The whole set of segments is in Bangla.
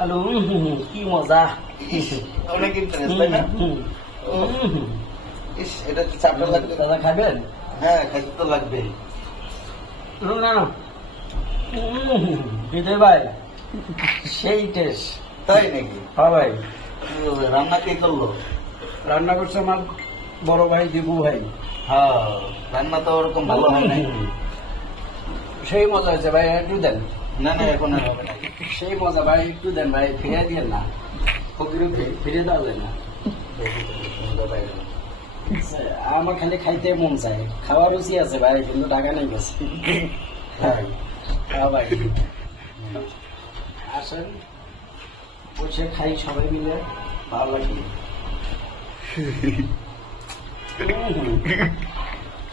আলু কি মজা, অনেক ইন্টারেস্ট তাই না? ইস, এটা তো চাপটা লাগবে। দাদা খাবেন? হ্যাঁ, খাইতে তো লাগবে। না না বিজয় ভাই সেই টেস্ট। তাই নাকি? হ্যাঁ ভাই, রান্না কে করলো? রান্না করছে আমার বড় ভাই দীপু ভাই। হ্যাঁ, রান্না তো ওরকম ভালো হয় নাই। সেই মজা হয়েছে ভাই, একটু দেন। না না, এখন আর হবে না। সেই মজা ভাই, একটু দেন ভাই, ফিরে দিয়ে না, ফকির ফিরে দেওয়া যায় না। আমার খালি খাইতে মন চায়, খাওয়ার রুচি আছে ভাই, কিন্তু টাকা নেই গেছে। হ্যাঁ ভাই, আসেন বসে খাই সবাই মিলে, ভালো লাগবে।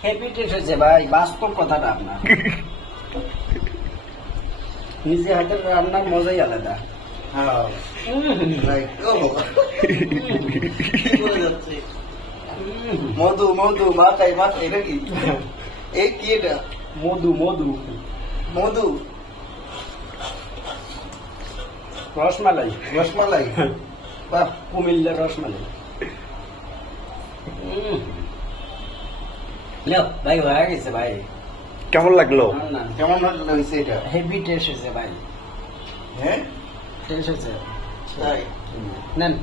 হ্যাপি টেস্ট হয়েছে ভাই, বাস্তব কথাটা আপনার। নিজে হাতের রান্নার মজাই আলাদা। হ্যাঁ, right. ও বাবা। কি বলে যাচ্ছে? মধু মধু মাথায় মাথায়, এটা কি? এই কি এটা? মধু মধু মধু, রসমালাই, রসমালাই। বাহ, কুমিল্লার রসমালাই। লো ভাই, হয়ে গেছে ভাই। কেমন লাগলো? না কেমন লাগছে এটা? হেভি টেস্ট হয়েছে ভাই, হ্যাঁ, টেস্ট হয়েছে। তাই? নেন।